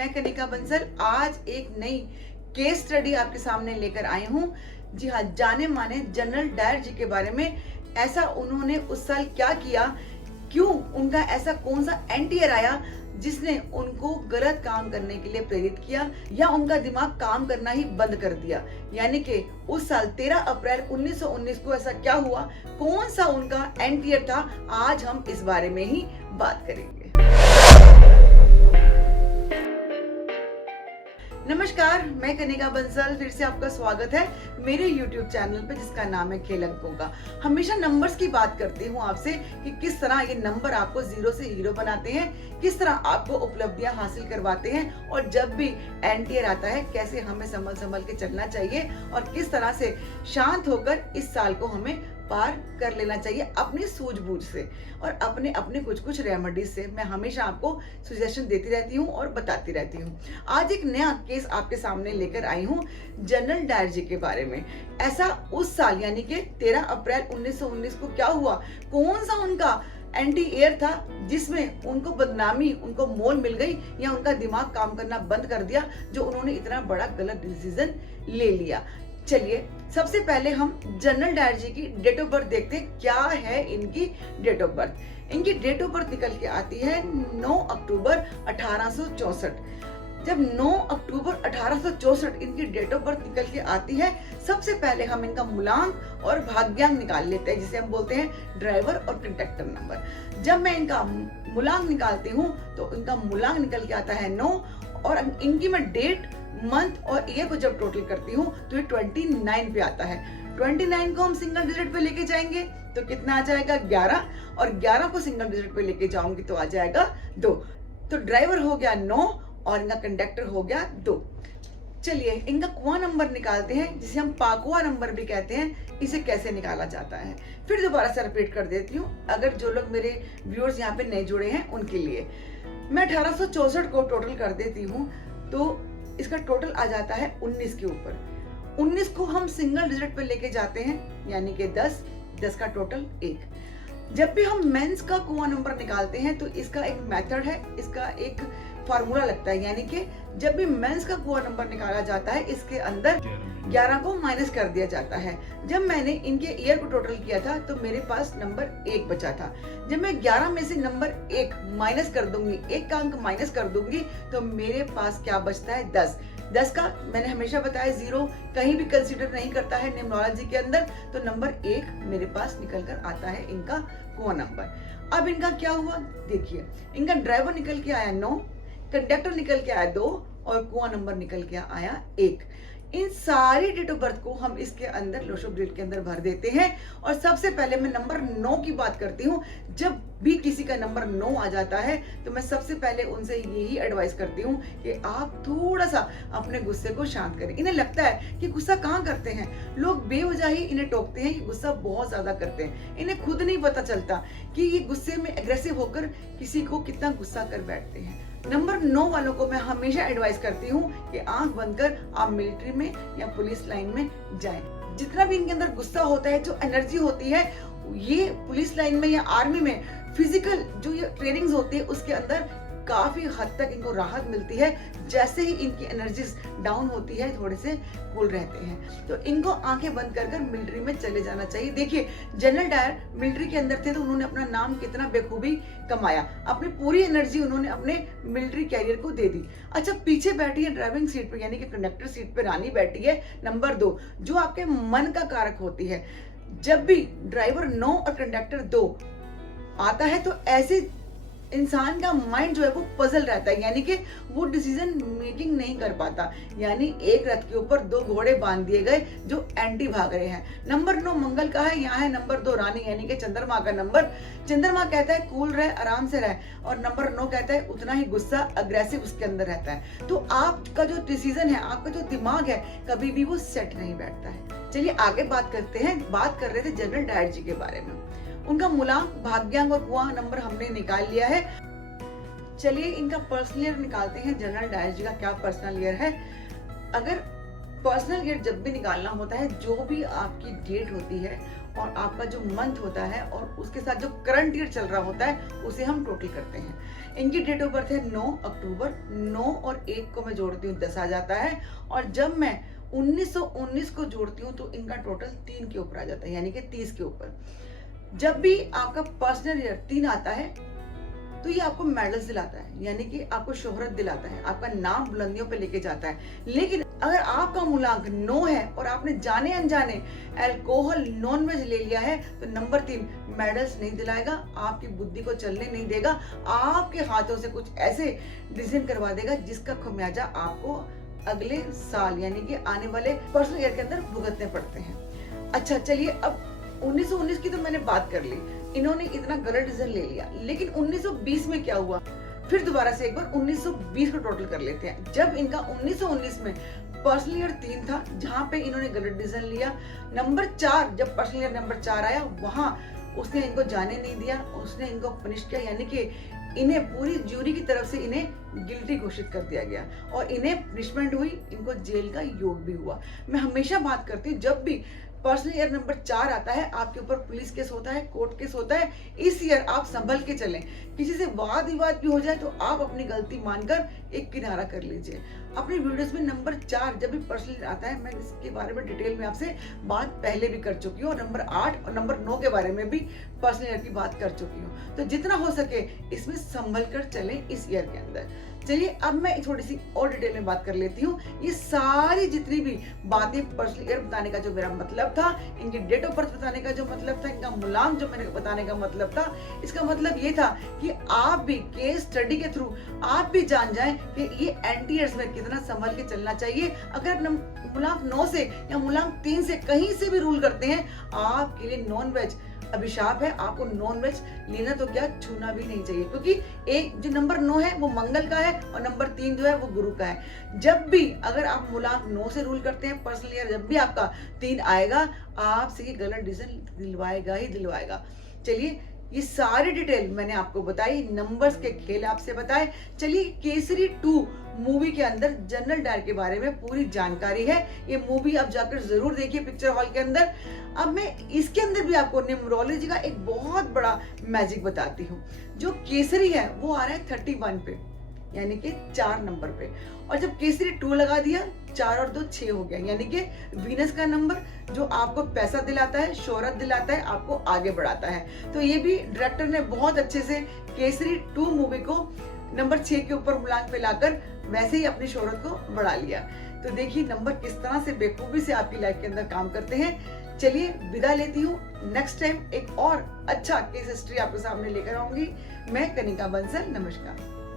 मैं कनिका बंसल आज एक नई केस स्टडी आपके सामने लेकर आई हूँ। जी हाँ, जाने माने जनरल डायर जी के बारे में। ऐसा उन्होंने उस साल क्या किया, क्यों उनका ऐसा कौन सा एंटीयर आया जिसने उनको गलत काम करने के लिए प्रेरित किया या उनका दिमाग काम करना ही बंद कर दिया। यानी कि उस साल 13 अप्रैल 1919 को ऐसा क्या हुआ, कौन सा उनका एंटीयर था, आज हम इस बारे में ही बात करेंगे। नमस्कार, मैं कनिका बंसल, फिर से आपका स्वागत है मेरे YouTube चैनल पे जिसका नाम है खेल अंकों का। हमेशा नंबर्स की बात करती हूँ आपसे कि किस तरह ये नंबर आपको जीरो से हीरो बनाते हैं, किस तरह आपको उपलब्धियां हासिल करवाते हैं और जब भी एंटीयर आता है कैसे हमें संभल के चलना चाहिए और किस तरह से शांत होकर इस साल को हमें पार कर लेना चाहिए अपनी सूझबूझ से और अपने कुछ रेमेडीज से। मैं हमेशा आपको सजेशन देती रहती हूँ और बताती रहती हूँ। आज एक नया केस आपके सामने लेकर आई हूँ जनरल डायर जी के बारे में। ऐसा उस साल यानी कि 13 अप्रैल 1919 को क्या हुआ, कौन सा उनका एंटी एयर था जिसमें उनको बदनामी, उनको मोल मिल गई या उनका दिमाग काम करना बंद कर दिया, जो उन्होंने इतना बड़ा गलत डिसीजन ले लिया। चलिए सबसे पहले हम जनरल डायर जी की डेट ऑफ बर्थ देखते हैं। क्या है इनकी डेट ऑफ बर्थ। इनकी डेट ऑफ बर्थ निकल के आती है 9 अक्टूबर 1864। जब 9 अक्टूबर 1864 इनकी डेट ऑफ बर्थ निकल के आती है, सबसे पहले हम इनका मूलांक और भाग्यांक निकाल लेते हैं, जिसे हम बोलते हैं ड्राइवर और कंडक्टर नंबर। जब मैं इनका मूलांक निकालती हूँ तो इनका मूलांक निकल के आता है 9 और इनकी मैं डेट, मंथ और ईयर को जब टोटल करती हूँ तो ये 29 पे आता है। 29 को हम सिंगल डिजिट पे लेके जाएंगे तो कितना आ जाएगा 11, और 11 को सिंगल डिजिट पे लेके जाऊंगी तो आ जाएगा 2। तो ड्राइवर हो गया 9 और इनका कंडक्टर हो गया 2। चलिए इनका कुआं नंबर निकालते हैं, जिसे हम पाकुआ नंबर भी कहते हैं। इसे कैसे निकाला जाता है फिर दोबारा से रिपीट कर देती हूँ, अगर जो लोग मेरे व्यूअर्स यहाँ पे नए जुड़े हैं उनके लिए। मैं 1864 को टोटल कर देती हूँ तो इसका टोटल आ जाता है 19 के ऊपर। 19 को हम सिंगल डिजिट पे लेके जाते हैं यानी कि 10 का टोटल 1। जब भी हम मेंस का कुआं नंबर निकालते हैं तो इसका एक मेथड है, इसका एक फार्मूला लगता है। यानी कि जब भी मेंस का कुआं नंबर निकाला जाता है इसके अंदर 11 को माइनस कर दिया जाता है। जब मैंने इनके ईयर को टोटल किया था तो मेरे पास नंबर 1 बचा था। जब मैं 11 में से नंबर 1 माइनस कर दूंगी, 1 का अंक माइनस कर दूंगी तो मेरे पास क्या बचता है 10 का मैंने हमेशा बताया 0 कहीं भी कंसीडर नहीं करता है न्यूमरोलॉजी के अंदर, तो नंबर 1 मेरे पास निकल कर आता है इनका कुआं नंबर। अब इनका क्या हुआ देखिए, इनका ड्राइवर निकल के आया 9, कंडक्टर निकल के आया 2 और कुआं नंबर निकल के आया 1। इन सारी डेट ऑफ बर्थ को हम इसके अंदर लोशो ब्रिड के अंदर भर देते हैं और सबसे पहले मैं नंबर 9 की बात करती हूँ। जब भी किसी का नंबर 9 आ जाता है तो मैं सबसे पहले उनसे यही एडवाइस करती हूँ कि आप थोड़ा सा अपने गुस्से को शांत करें। इन्हें लगता है कि गुस्सा कहाँ करते हैं लोग, बेवजह ही इन्हें टोकते हैं कि गुस्सा बहुत ज्यादा करते हैं। इन्हें खुद नहीं पता चलता कि ये गुस्से में एग्रेसिव होकर किसी को कितना गुस्सा कर बैठते हैं। नंबर 9 वालों को मैं हमेशा एडवाइस करती हूँ कि आंख बंद कर आप मिलिट्री में या पुलिस लाइन में जाएं। जितना भी इनके अंदर गुस्सा होता है, जो एनर्जी होती है, ये पुलिस लाइन में या आर्मी में फिजिकल जो ये ट्रेनिंग्स होती है उसके अंदर काफी हद तक इनको राहत मिलती है। जैसे ही इनकी एनर्जीज डाउन होती है थोड़े से कूल रहते हैं, तो इनको आंखें बंद कर मिलिट्री में चले जाना चाहिए। देखिए जनरल डायर मिलिट्री के अंदर थे तो उन्होंने अपना नाम कितना बेखूबी कमाया, अपनी पूरी एनर्जी उन्होंने अपने मिलिट्री कैरियर को दे दी। अच्छा, पीछे बैठी है ड्राइविंग सीट पे यानी कि कंडक्टर सीट पे रानी बैठी है नंबर 2, जो आपके मन का कारक होती है। जब भी ड्राइवर 9 और कंडक्टर 2 आता है तो ऐसे इंसान का माइंड जो है वो पजल रहता है, यानी कि वो डिसीजन मेकिंग नहीं कर पाता। यानी एक रथ के ऊपर 2 घोड़े बांध दिए गए जो एंटी भाग रहे हैं। नंबर 9 मंगल का है, यहाँ है नंबर 2 रानी यानी कि चंद्रमा का नंबर। चंद्रमा कहता है कूल रहे, आराम से रहे, और नंबर 9 कहता है उतना ही गुस्सा अग्रेसिव उसके अंदर रहता है। तो आपका जो डिसीजन है, आपका जो दिमाग है, कभी भी वो सेट नहीं बैठता है। चलिए आगे बात करते हैं। बात कर रहे थे जनरल डायर जी के बारे में। उनका मूलांक, भाग्यांक और कुआं नंबर हमने निकाल लिया है। चलिए इनका पर्सनल ईयर निकालते हैं। जनरल डायर जी का क्या पर्सनल ईयर है। अगर पर्सनल ईयर जब भी निकालना होता है, जो भी आपकी डेट होती है और आपका जो मंथ होता है और उसके साथ जो करंट ईयर चल रहा होता है उसे हम टोटल करते हैं। इनकी डेट ऑफ बर्थ है 9 अक्टूबर। 9 और 1 को मैं जोड़ती हूँ 10 आ जाता है, और जब मैं 1919 को जोड़ती हूँ तो इनका टोटल 3 के ऊपर आ जाता है, यानी कि 30 के ऊपर। जब भी आपका पर्सनल ईयर 3 आता है तो ये आपको मेडल्स दिलाता है, यानी कि आपको शोहरत दिलाता है, आपका नाम बुलंदियों पे लेके जाता है। लेकिन अगर आपका मूलांक 9 है और आपने जाने अनजाने अल्कोहल नॉन वेज ले लिया है तो नंबर 3 मेडल्स नहीं दिलाएगा, आपकी बुद्धि को चलने नहीं देगा, आपके हाथों से कुछ ऐसे डिसीजन करवा देगा जिसका खमियाजा आपको अगले साल यानी कि आने वाले पर्सनल ईयर के अंदर भुगतने पड़ते हैं। अच्छा चलिए, अब 1919 की तो मैंने बात कर ली, इन्होंने इतना गलत डिसीजन ले लिया, लेकिन 1920 में क्या हुआ? फिर दोबारा से एक बार 1920 को टोटल कर लेते हैं। जब इनका 1919 में पर्सनल ईयर 3 था, जहां पे इन्होंने गलत डिसीजन लिया, नंबर 4 जब पर्सनल ईयर नंबर 4 आया वहां उसने इनको जाने नहीं दिया, उसने इनको पनिश किया, यानी कि इन्हें पूरी ज्यूरी की तरफ से इन्हें गिल्टी घोषित कर दिया गया और इन्हें पनिशमेंट हुई, इनको जेल का योग भी हुआ। मैं हमेशा बात करती हूँ, जब भी पर्सनल ईयर नंबर 4 आता है आपके ऊपर पुलिस केस होता है, कोर्ट केस होता है, इस ईयर आप संभल के चलें। किसी से वाद विवाद भी हो जाए तो आप अपनी गलती मानकर एक किनारा कर लीजिए। अपनी वीडियोस में नंबर 4 जब भी पर्सनल आता है मैं इसके बारे में डिटेल में आपसे बात पहले भी कर चुकी हूँ, और नंबर 8 और नंबर 9 के बारे में भी पर्सनल ईयर की बात कर चुकी हूँ। तो जितना हो सके इसमें संभल कर चलें इस ईयर के अंदर। चलिए अब मैं थोड़ी सी और डिटेल में बात कर लेती हूँ। ये सारी जितनी भी बातें पर्सनल ईयर बताने का जो मेरा मतलब था, इनकी डेट ऑफ बर्थ बताने का जो मतलब था, इनका मूलांक जो मैंने बताने का मतलब था, इसका मतलब ये था कि आप भी केस स्टडी के थ्रू आप भी जान जाएं कि ये एंटी ईयर्स में कितना संभल के चलना चाहिए। अगर मूलांक 9 से या मूलांक 3 से कहीं से भी रूल करते हैं, आपके लिए नॉन वेज अभिशाप है, आपको नॉन वेज लेना तो क्या छूना भी नहीं चाहिए, क्योंकि एक जो नंबर 9 है वो मंगल का है और नंबर 3 जो है वो गुरु का है। जब भी अगर आप मूलांक 9 से रूल करते हैं पर्सनल ईयर, जब भी आपका 3 आएगा आपसे ये गलत डिसीजन दिलवाएगा ही दिलवाएगा। चलिए ये सारी डिटेल मैंने आपको बताई, नंबर्स के खेल आपसे बताए। चलिए केसरी 2 मूवी के अंदर जनरल डायर के बारे में पूरी जानकारी है, ये मूवी आप जाकर जरूर देखिए पिक्चर हॉल के अंदर। अब मैं इसके अंदर भी आपको न्यूमरोलॉजी का एक बहुत बड़ा मैजिक बताती हूँ। जो केसरी है वो आ रहा है 31 पे, यानी कि 4 नंबर पे, और जब केसरी 2 लगा दिया 4 और 2 6 हो गया, यानी कि वीनस का नंबर जो आपको पैसा दिलाता है, शोहरत दिलाता है, आपको आगे बढ़ाता है। तो ये भी डायरेक्टर ने बहुत अच्छे से केसरी 2 मूवी को नंबर 6 के ऊपर मूलांक पे लाकर वैसे ही अपनी शोहरत को बढ़ा लिया। तो देखिए नंबर किस तरह से बेखूबी से आपकी लाइफ के अंदर काम करते हैं। चलिए विदा लेती हूँ, नेक्स्ट टाइम एक और अच्छा केस हिस्ट्री आपके सामने लेकर आऊंगी। मैं कनिका बंसल, नमस्कार।